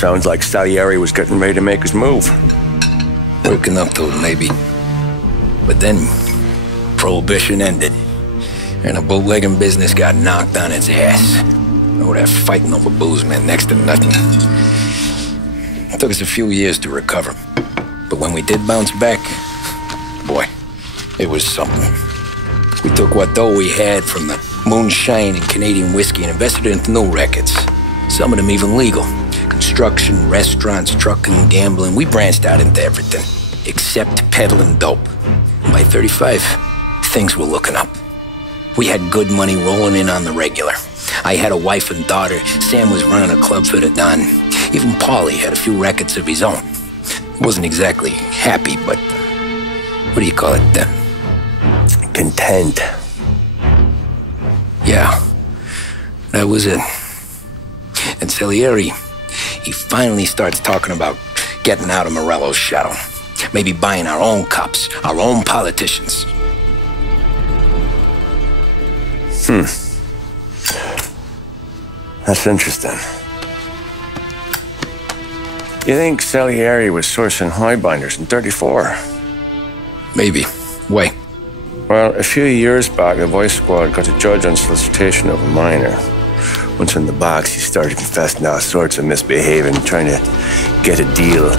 Sounds like Salieri was getting ready to make his move. Working up to it, maybe. But then, Prohibition ended, and the bootlegging business got knocked on its ass. Oh, that fighting over booze meant next to nothing. It took us a few years to recover. But when we did bounce back, boy, it was something. We took what dough we had from the moonshine and Canadian whiskey and invested it into new rackets. Some of them even legal. Construction, restaurants, trucking, gambling. We branched out into everything, except peddling dope. And by 35, things were looking up. We had good money rolling in on the regular. I had a wife and daughter. Sam was running a club for the Don. Even Paulie had a few rackets of his own. He wasn't exactly happy, but what do you call it? Content. Yeah, that was it. And Salieri, he finally starts talking about getting out of Morello's shadow. Maybe buying our own cops, our own politicians. That's interesting. You think Salieri was sourcing highbinders in 34? Maybe. Why? Well, a few years back, the Vice Squad got a judge on solicitation of a minor. Once in the box, he started confessing all sorts of misbehaving, trying to get a deal.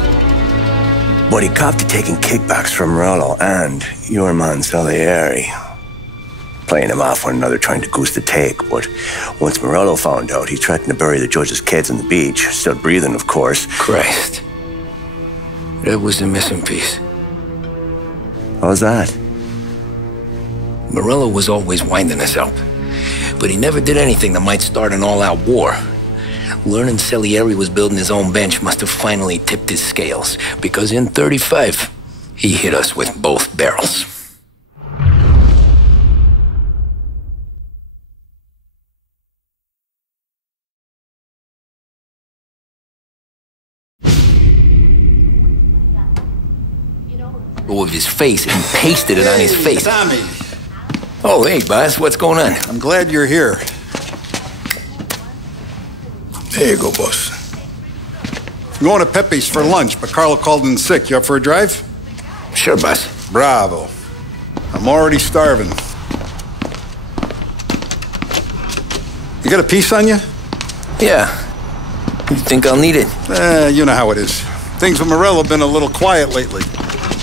But he copped to taking kickbacks from Morello and your man Salieri. Playing them off one another, trying to goose the take. But once Morello found out, he threatened to bury the judge's kids on the beach. Still breathing, of course. Christ. That was the missing piece. How's that? Morello was always winding us up, but he never did anything that might start an all-out war. Learning Salieri was building his own bench must have finally tipped his scales, because in 35, he hit us with both barrels. With his face, and pasted it on his face. Tommy! Oh, hey, boss, what's going on? I'm glad you're here. There you go, boss. I'm going to Pepe's for lunch, but Carlo called in sick. You up for a drive? Sure, boss. Bravo. I'm already starving. You got a piece on you? Yeah. You think I'll need it? You know how it is. Things with Morello have been a little quiet lately.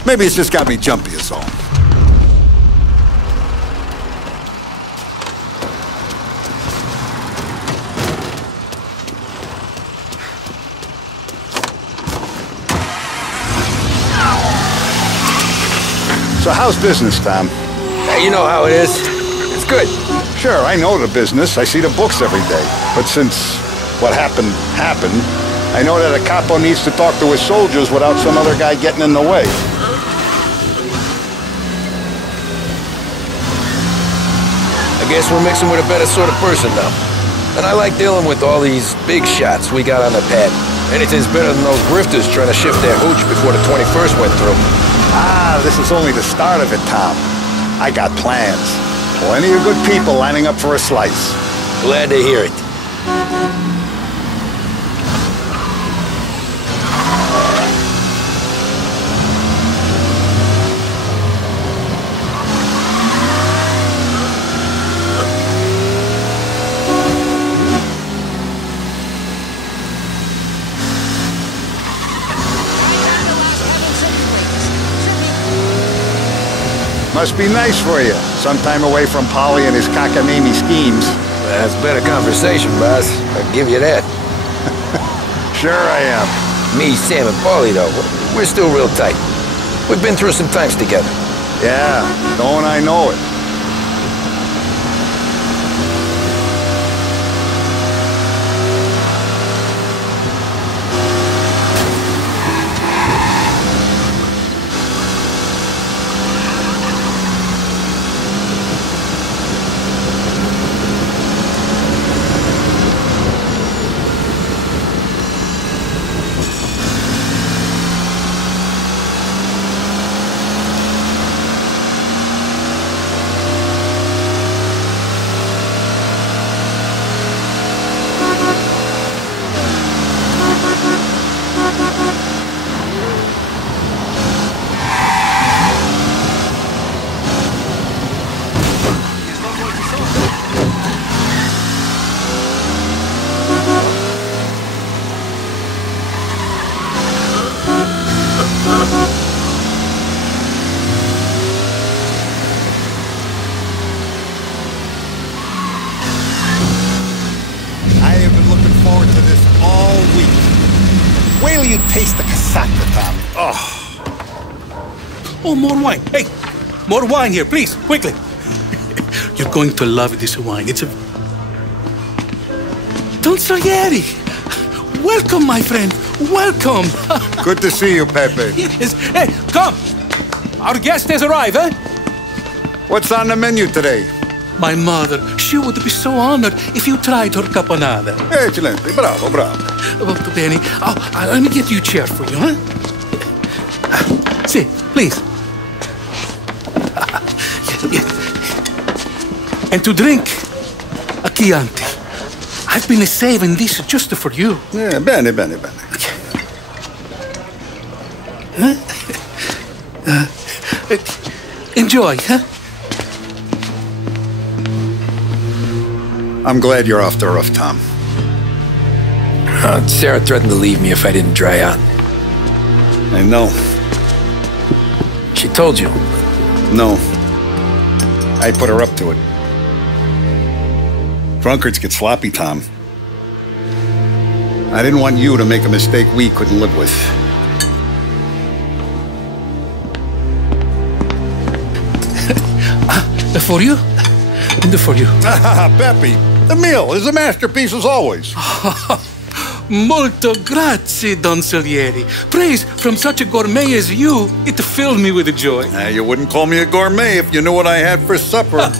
Maybe it's just got me jumpy is all. So how's business, Tom? You know how it is. It's good. Sure, I know the business. I see the books every day. But since what happened, I know that a capo needs to talk to his soldiers without some other guy getting in the way. I guess we're mixing with a better sort of person now. And I like dealing with all these big shots we got on the pad. Anything's better than those grifters trying to shift their hooch before the 21st went through. Ah, this is only the start of it, Tom. I got plans. Plenty of good people lining up for a slice. Glad to hear it. Must be nice for you. Sometime away from Polly and his cockamamie schemes. That's better conversation, boss. I'll give you that. Sure I am. Me, Sam, and Paulie, though, we're still real tight. We've been through some times together. Yeah, don't I know it. Wait till you taste the casaca, Tommy. Oh, more wine. Hey, more wine here, please, quickly. You're going to love this wine. It's a... Don Salieri! Welcome, my friend. Welcome. Good to see you, Pepe. Yes. Hey, come. Our guest has arrived, eh? What's on the menu today? My mother, she would be so honored if you tried her caponata. Excellent. Bravo, bravo. Molto bene. Oh, let me get you a chair for you, huh? Sit, please. And to drink, a Chianti. I've been saving this just for you. Yeah, bene, bene, bene. Enjoy, huh? I'm glad you're off the roof, Tom. Sarah threatened to leave me if I didn't dry out. I know. She told you. No. I put her up to it. Drunkards get sloppy, Tom. I didn't want you to make a mistake we couldn't live with. For you? And for you. Pepe, the meal is a masterpiece as always. Molto grazie, Don Salieri. Praise from such a gourmet as you, it filled me with joy. You wouldn't call me a gourmet if you knew what I had for supper.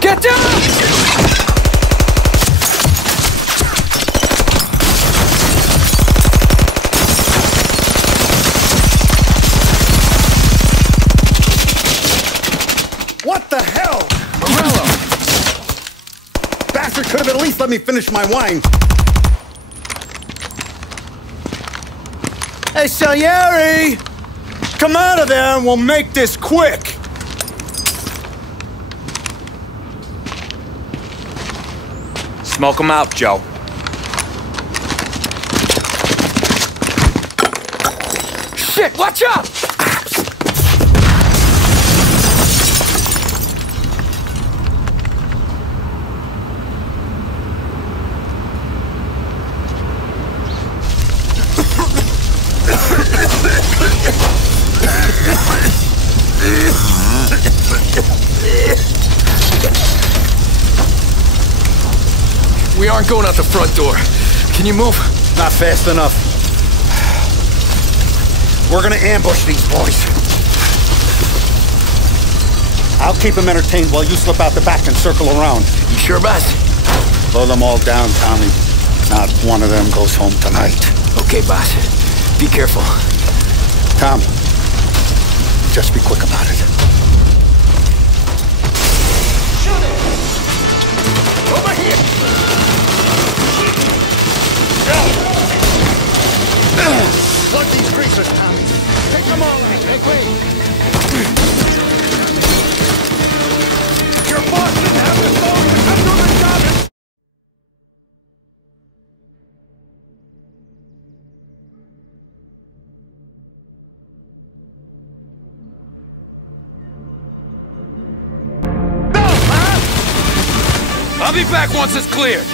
Get down! What the hell? Morello! Bastard could have at least let me finish my wine. Hey, Salieri! Come out of there and we'll make this quick! Smoke 'em out, Joe. Shit, watch out! We aren't going out the front door. Can you move? Not fast enough. We're gonna ambush these boys. I'll keep them entertained while you slip out the back and circle around. You sure, boss? Blow them all down, Tommy. Not one of them goes home tonight. Okay, boss. Be careful. Tom, just be quick about it. Over here! Plug these greasers, Tommy. Take them all out. Make way. Your boss didn't have the soul to come to the job. I'll be back once it's cleared.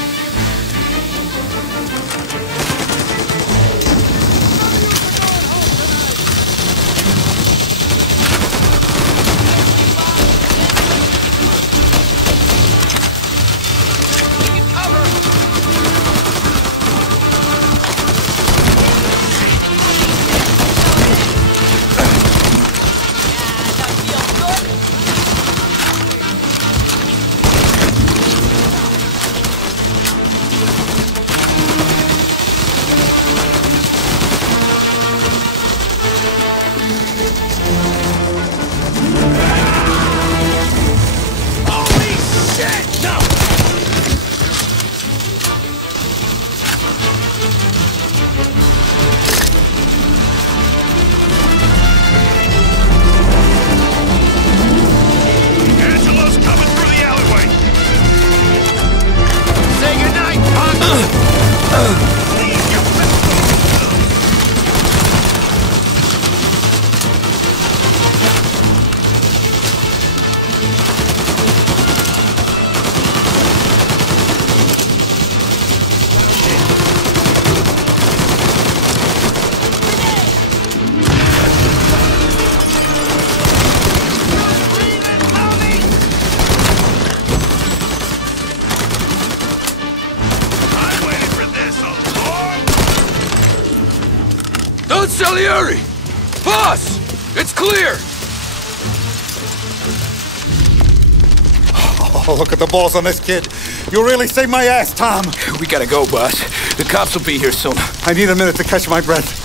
Boss! It's clear! Oh, look at the balls on this kid. You really saved my ass, Tom. We gotta go, boss. The cops will be here soon. I need a minute to catch my breath.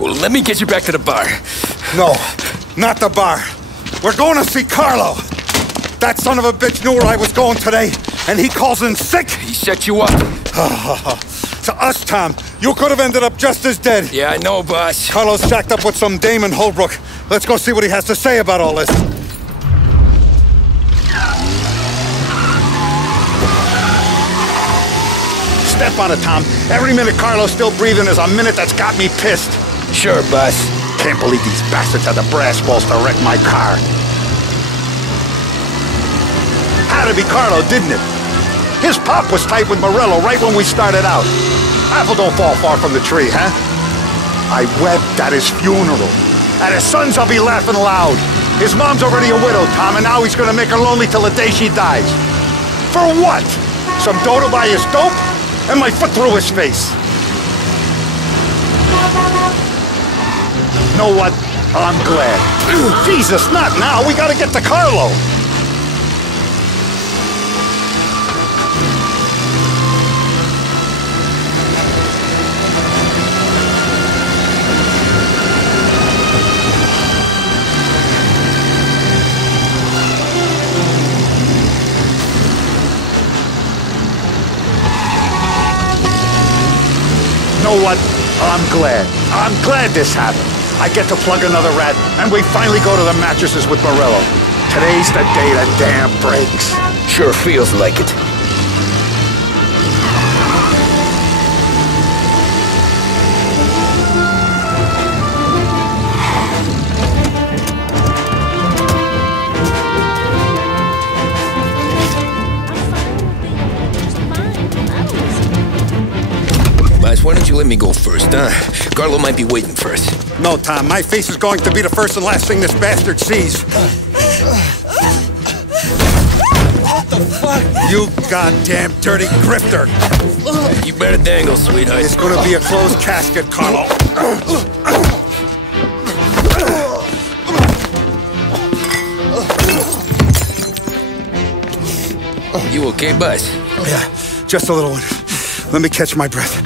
Well, let me get you back to the bar. No, not the bar. We're going to see Carlo. That son of a bitch knew where I was going today, and he calls in sick. He set you up. To us, Tom, you could have ended up just as dead. Yeah, I know, boss. Carlo's shacked up with some dame in Holbrook. Let's go see what he has to say about all this. Step on it, Tom. Every minute Carlo's still breathing is a minute that's got me pissed. Sure, boss. Can't believe these bastards had the brass balls to wreck my car. Had to be Carlo, didn't it? His pop was tight with Morello right when we started out. Apple don't fall far from the tree, huh? I wept at his funeral. At his son's, I'll be laughing loud. His mom's already a widow, Tom, and now he's gonna make her lonely till the day she dies. For what? Some dough to buy his dope? And my foot through his face. Know what? I'm glad. Jesus, not now. We gotta get to Carlo. Know what? I'm glad. I'm glad this happened. I get to plug another rat, and we finally go to the mattresses with Morello. Today's the day the dam breaks. Sure feels like it. Why don't you let me go first, huh? Carlo might be waiting for us. No, Tom. My face is going to be the first and last thing this bastard sees. What the fuck? You goddamn dirty grifter. You better dangle, sweetheart. It's gonna be a closed casket, Carlo. You okay, bus? Yeah, just a little one. Let me catch my breath.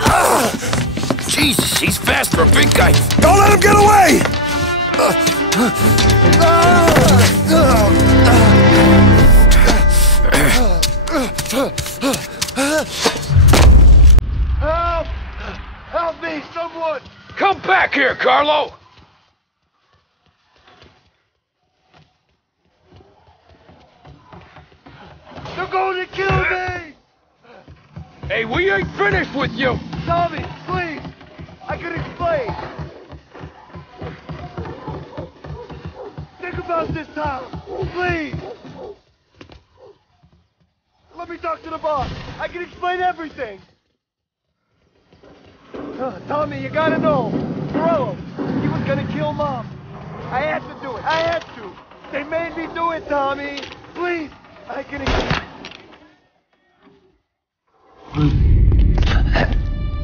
Jesus, he's fast for a big guy. Don't let him get away! Help! Help me, someone! Come back here, Carlo! They're going to kill me! Hey, we ain't finished with you! Tommy, please! I can explain! Think about this, Tom! Please! Let me talk to the boss! I can explain everything! Tommy, you gotta know! Morello, he was gonna kill Mom! I had to do it! I had to! They made me do it, Tommy! Please! I can explain...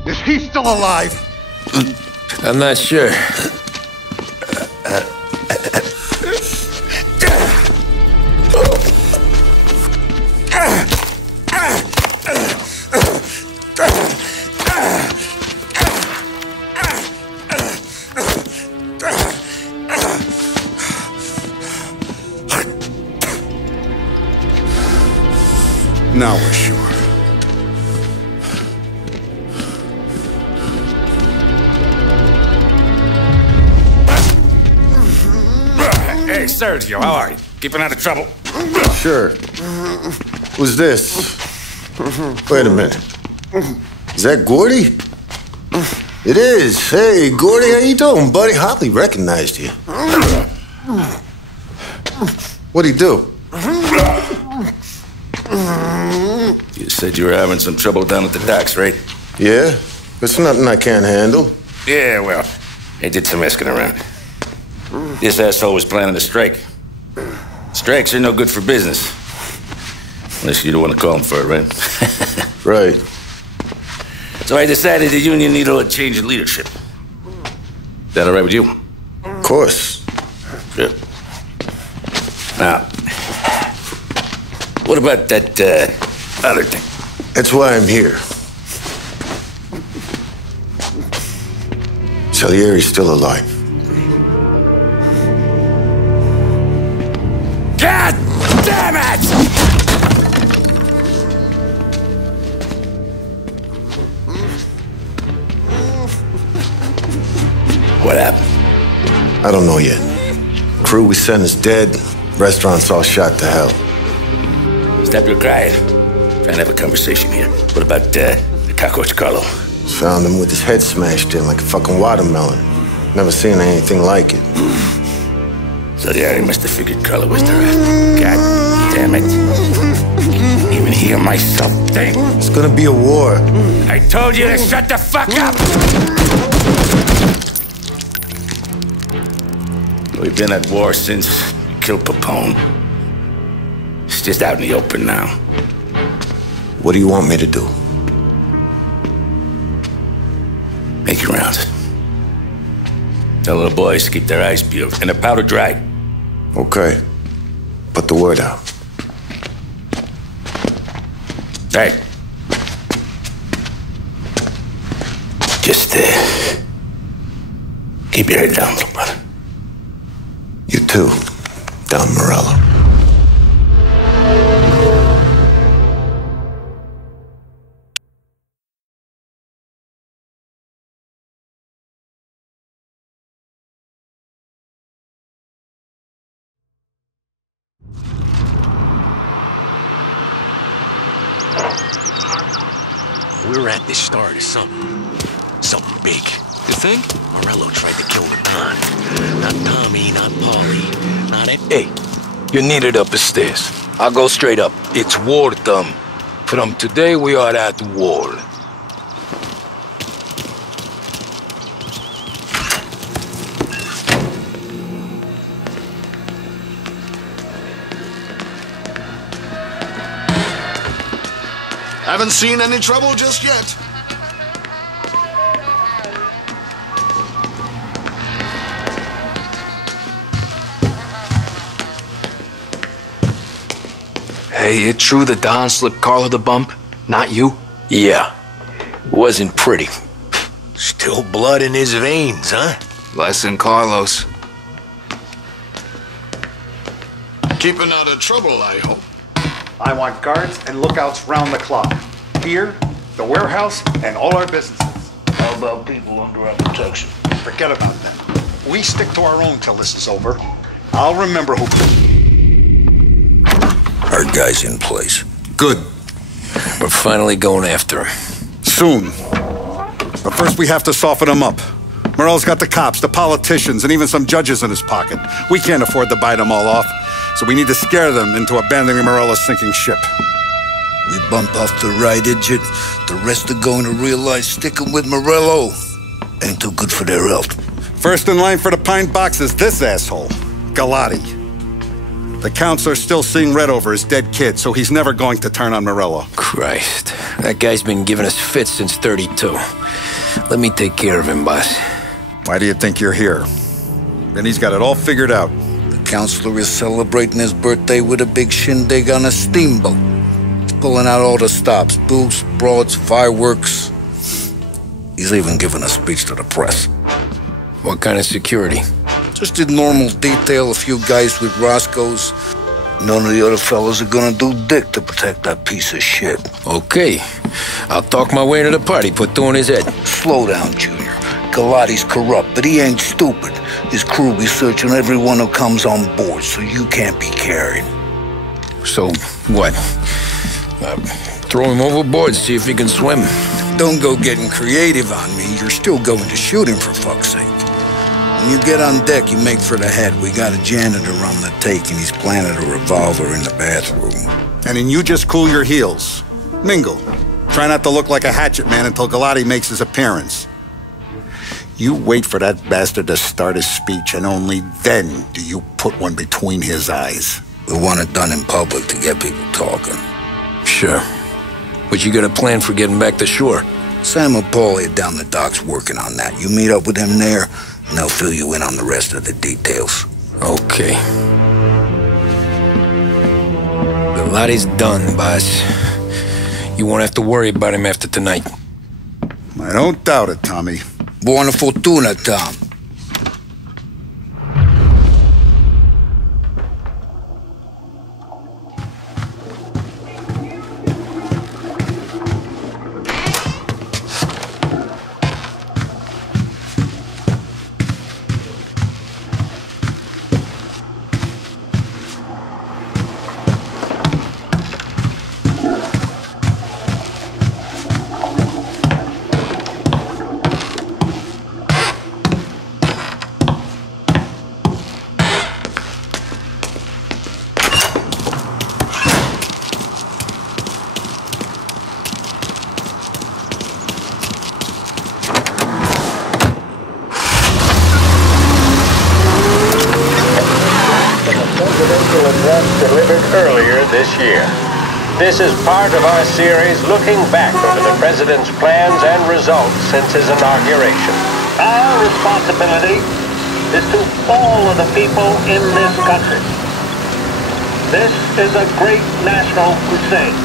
Is he still alive? I'm not sure. Now we're sure. Hey, Sergio, how are you? Keeping out of trouble? Sure. Who's this? Wait a minute. Is that Gordy? It is. Hey, Gordy, how you doing, buddy? Hardly recognized you. What'd he do? You said you were having some trouble down at the docks, right? Yeah? It's nothing I can't handle. Yeah, well, I did some asking around. This asshole was planning a strike. Strikes are no good for business. Unless you don't want to call him for it, right? Right. So I decided the union needed a change in leadership. Is that all right with you? Of course. Good. Now, what about that other thing? That's why I'm here. Salieri's still alive. God damn it! What happened? I don't know yet. Crew we sent is dead. Restaurant's all shot to hell. Stop your crying. Trying to have a conversation here. What about the cockroach Carlo? Found him with his head smashed in like a fucking watermelon. Never seen anything like it. Salieri must have figured Carlo was the rat. God damn it. Can't even hear myself think. It's gonna be a war. I told you to shut the fuck up! We've been at war since we killed Papone. It's just out in the open now. What do you want me to do? Make your rounds. Tell little boys to keep their eyes peeled and their powder dry. Okay. Put the word out. Hey. Just, keep your head down, little brother. You too, Don Morello. We're at the start of something. Something big. You think? Morello tried to kill the Don. Not Tommy, not Paulie, not it. Hey, you're needed up the stairs. I'll go straight up. It's war time. From today, we are at war. Haven't seen any trouble just yet. Hey, it true the Don slipped Carlo the bump? Not you? Yeah, it wasn't pretty. Still blood in his veins, huh? Less than Carlos. Keeping out of trouble, I hope. I want guards and lookouts round the clock. Here, the warehouse, and all our businesses. How about people under our protection? Forget about them. We stick to our own till this is over. I'll remember who... Our guy's in place. Good. We're finally going after him. Soon. But first we have to soften him up. Morello's got the cops, the politicians, and even some judges in his pocket. We can't afford to bite them all off, so we need to scare them into abandoning Morello's sinking ship. We bump off the right idiot. The rest are going to realize sticking with Morello ain't too good for their health. First in line for the pine box is this asshole, Galati. The counselor's still seeing red over his dead kid, so he's never going to turn on Morello. Christ, that guy's been giving us fits since 32. Let me take care of him, boss. Why do you think you're here? And he's got it all figured out. The counselor is celebrating his birthday with a big shindig on a steamboat. He's pulling out all the stops, booze, broads, fireworks. He's even giving a speech to the press. What kind of security? Just a normal detail, a few guys with Roscoe's. None of the other fellas are gonna do dick to protect that piece of shit. Okay. I'll talk my way into the party, put two in his head. Slow down, Junior. Galati's corrupt, but he ain't stupid. His crew be searching everyone who comes on board, so you can't be carried. So, what? Throw him overboard, see if he can swim. Don't go getting creative on me. You're still going to shoot him, for fuck's sake. When you get on deck, you make for the head. We got a janitor on the take, and he's planted a revolver in the bathroom. And then you just cool your heels. Mingle. Try not to look like a hatchet man until Galati makes his appearance. You wait for that bastard to start his speech, and only then do you put one between his eyes. We want it done in public to get people talking. Sure. But you got a plan for getting back to shore? Sam and Paulie are down the docks working on that. You meet up with them there, and they'll fill you in on the rest of the details. Okay. Biglotti's done, boss. You won't have to worry about him after tonight. I don't doubt it, Tommy. Buona fortuna, Tom. Delivered earlier this year. This is part of our series looking back over the President's plans and results since his inauguration. Our responsibility is to all of the people in this country. This is a great national crusade.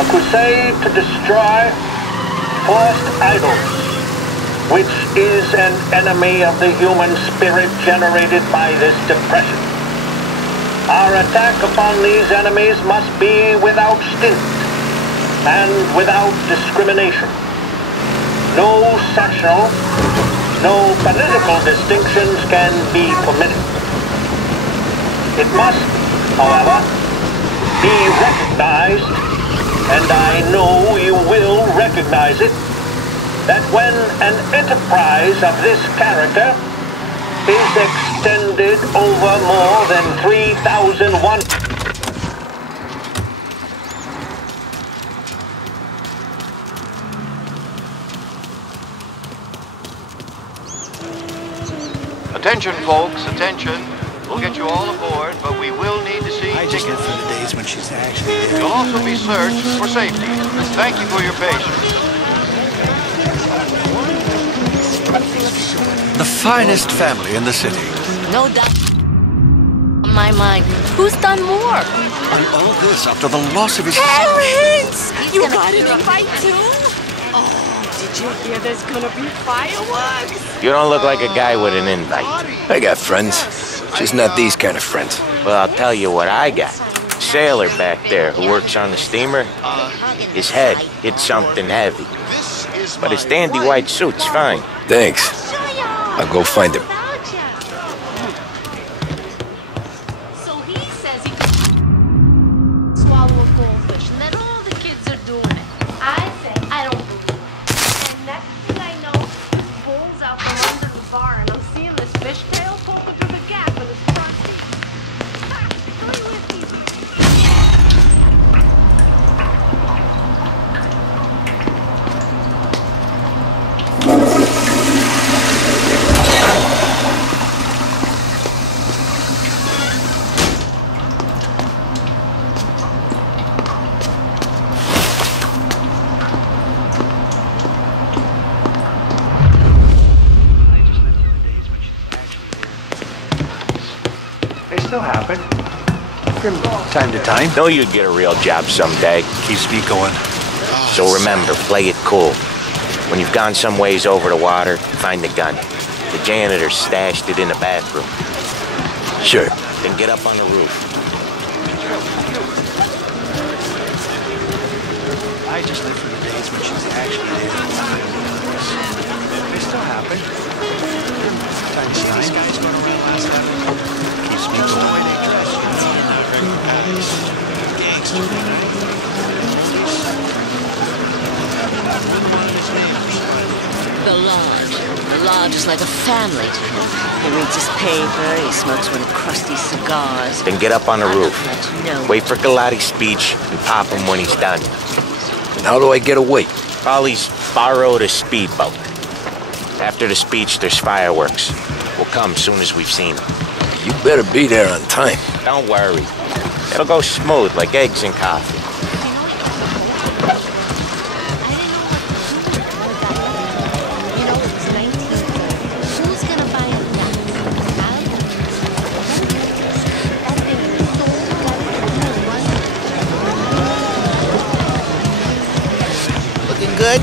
A crusade to destroy false idols, which is an enemy of the human spirit generated by this depression. Our attack upon these enemies must be without stint and without discrimination. No sectional, no political distinctions can be permitted. It must, however, be recognized, and I know you will recognize it, that when an enterprise of this character is extended over more than 3,001... Attention, folks, attention. We'll get you all aboard, but we will need to see tickets. For the days when she's actually there. You'll also be searched for safety. Thank you for your patience. The finest family in the city. No doubt. On my mind. Who's done more? And all this after the loss of his... Parents! You got an invite too? Oh, did you hear there's gonna be fireworks? You don't look like a guy with an invite. I got friends. Just not these kind of friends. Well, I'll tell you what I got. Sailor back there who works on the steamer. His head hit something heavy. But his dandy white suit's fine. Thanks. I'll go find him. So he says he could swallow a goldfish and that all the kids are doing it. I say I don't believe it. And next thing I know, this bull's out from under the bar and I'm seeing this fishtail poking through the gap in his front seat. Still happen. From time to time. Know you'd get a real job someday. Keeps me going. So remember, play it cool. When you've gone some ways over the water, find the gun. The janitor stashed it in the bathroom. Sure. Then get up on the roof. I just live for the days when she's actually there. They still happen. Time to time. These guys going around last night. Keeps me going. The way they dress, The lodge. The lodge is like a family to him. He reads his paper, he smokes one of Krusty's cigars. Then get up on the roof. No. Wait for Galati's speech and pop him when he's done. And how do I get away? Polly's borrowed a speedboat. After the speech, there's fireworks. We'll come soon as we've seen them. You better be there on time. Don't worry. It'll go smooth like eggs and coffee.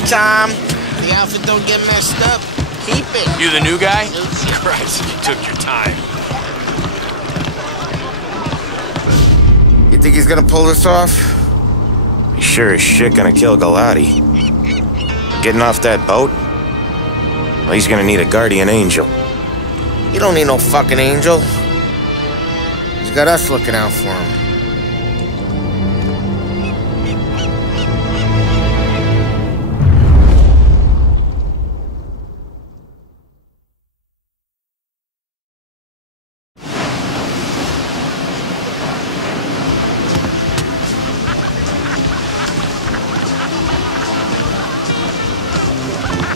it, Tom. The outfit don't get messed up. Keep it. You the new guy? Christ, you took your time. You think he's gonna pull this off? He's sure as shit gonna kill Galati. Getting off that boat? Well, he's gonna need a guardian angel. You don't need no fucking angel. He's got us looking out for him.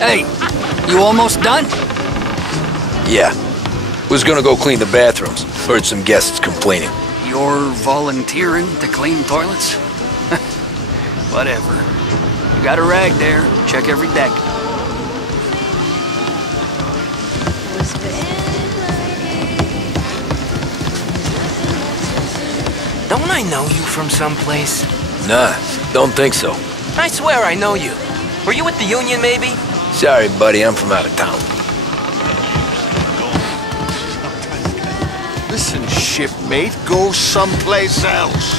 Hey, you almost done? Yeah. Was gonna go clean the bathrooms. Heard some guests complaining. You're volunteering to clean toilets? Whatever. You got a rag there. Check every deck. Don't I know you from someplace? Nah, don't think so. I swear I know you. Were you with the Union, maybe? Sorry, buddy, I'm from out of town. Listen, shipmate, go someplace else.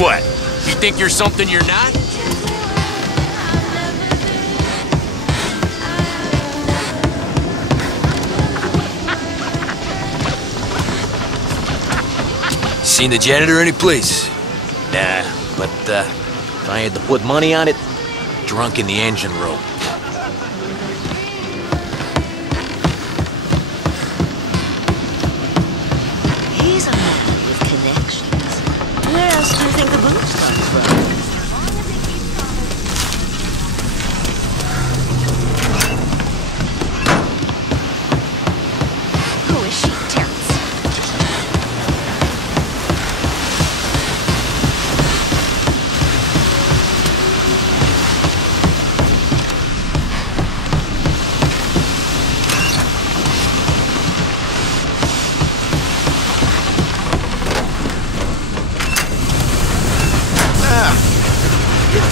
What? You think you're something you're not? Seen the janitor any place? Nah, but if I had to put money on it, drunk in the engine room. He's a man with connections. Where else do you think the booze comes from? Who is she, Terrence?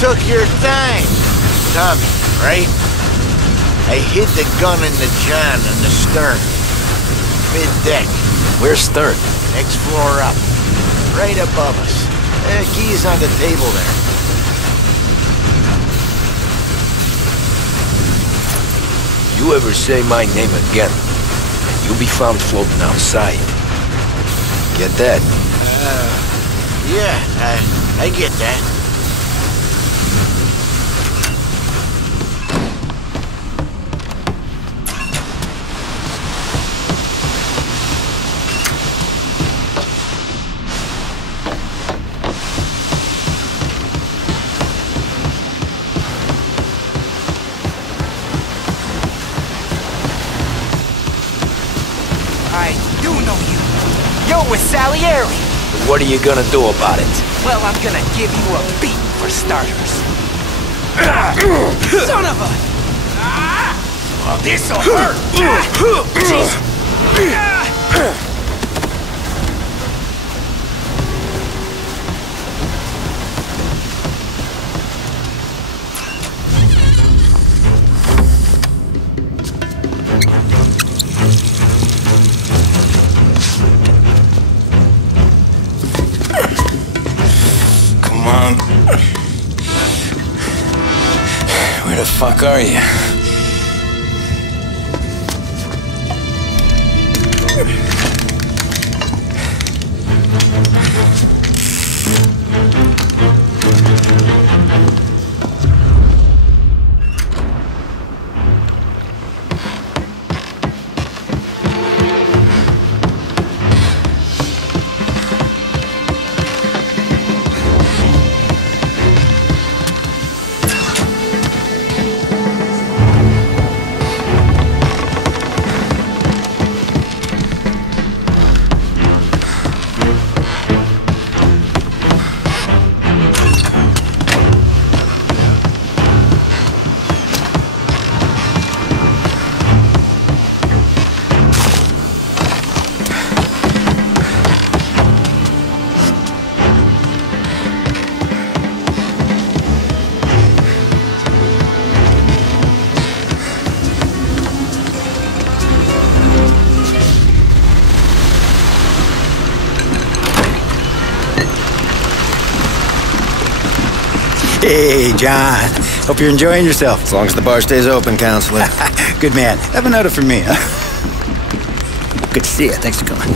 Took your time, Tommy, right? I hid the gun in the john on the stern. Mid-deck. Where's stern? Next floor up. Right above us. Key's on the table there. You ever say my name again, you'll be found floating outside. Get that? Yeah, I get that. I do know you. You're with Salieri. What are you gonna do about it? Well, I'm gonna give you a beat for starters. Son of a... Well, this'll hurt. Come on. Where the fuck are you? Hey, John. Hope you're enjoying yourself. As long as the bar stays open, counselor. Good man. Have another for me, huh? Good to see you. Thanks for coming.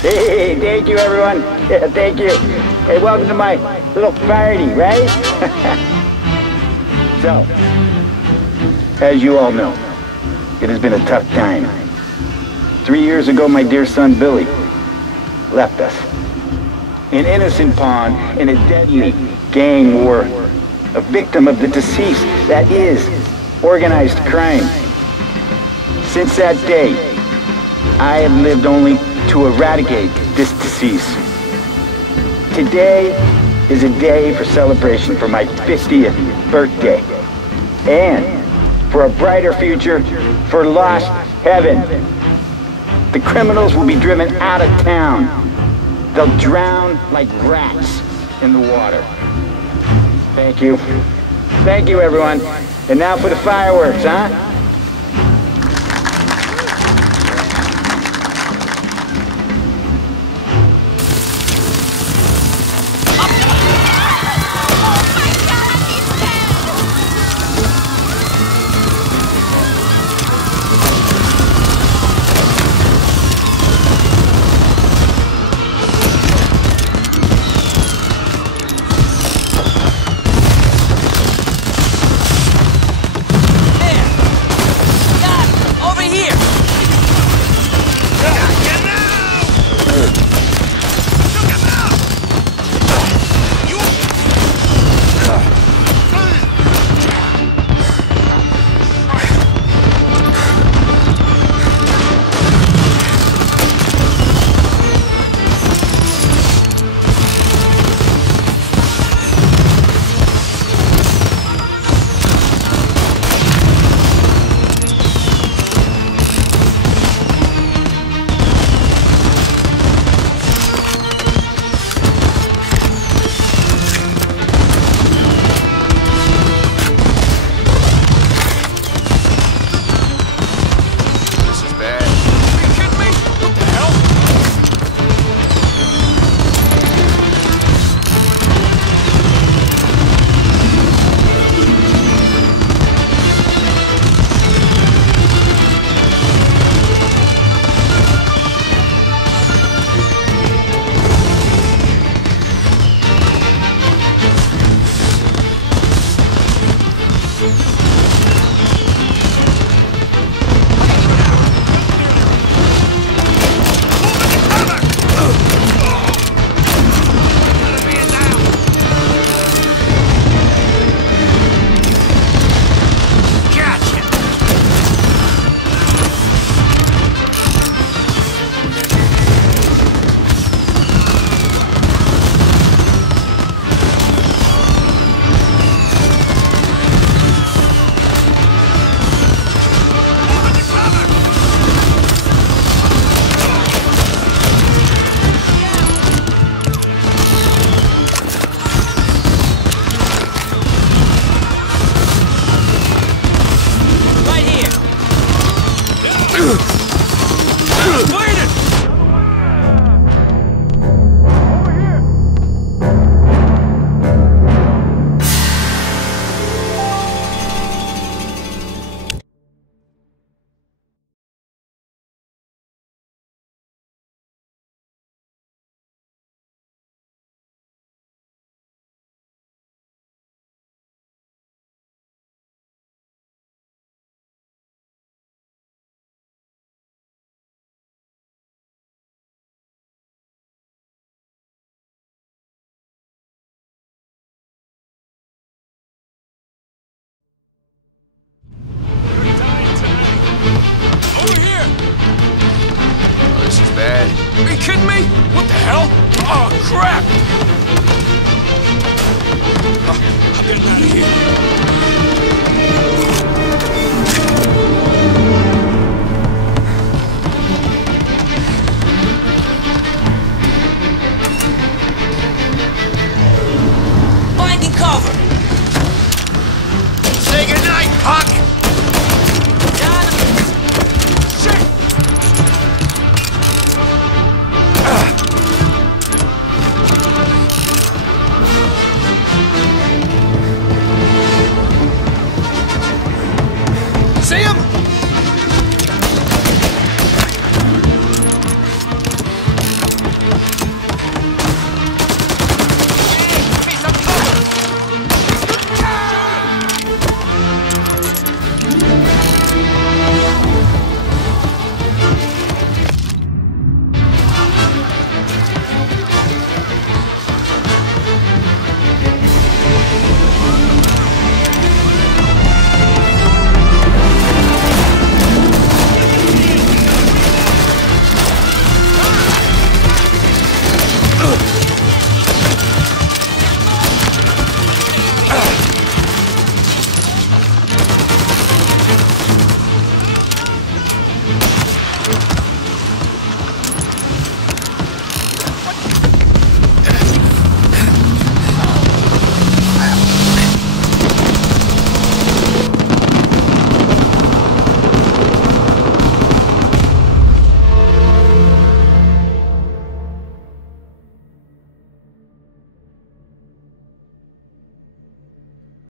Hey, thank you, everyone. Yeah, thank you. Hey, welcome to my little party, right? So, as you all know, it has been a tough time. 3 years ago, my dear son, Billy, left us. An innocent pawn in a deadly gang war. A victim of the deceased, that is, organized crime. Since that day, I have lived only to eradicate this disease. Today is a day for celebration for my 50th birthday. And for a brighter future for lost heaven. The criminals will be driven out of town. They'll drown like rats in the water. Thank you. Thank you, everyone. And now for the fireworks, huh? Are you kidding me? What the hell? Oh, crap! I'm getting out of here.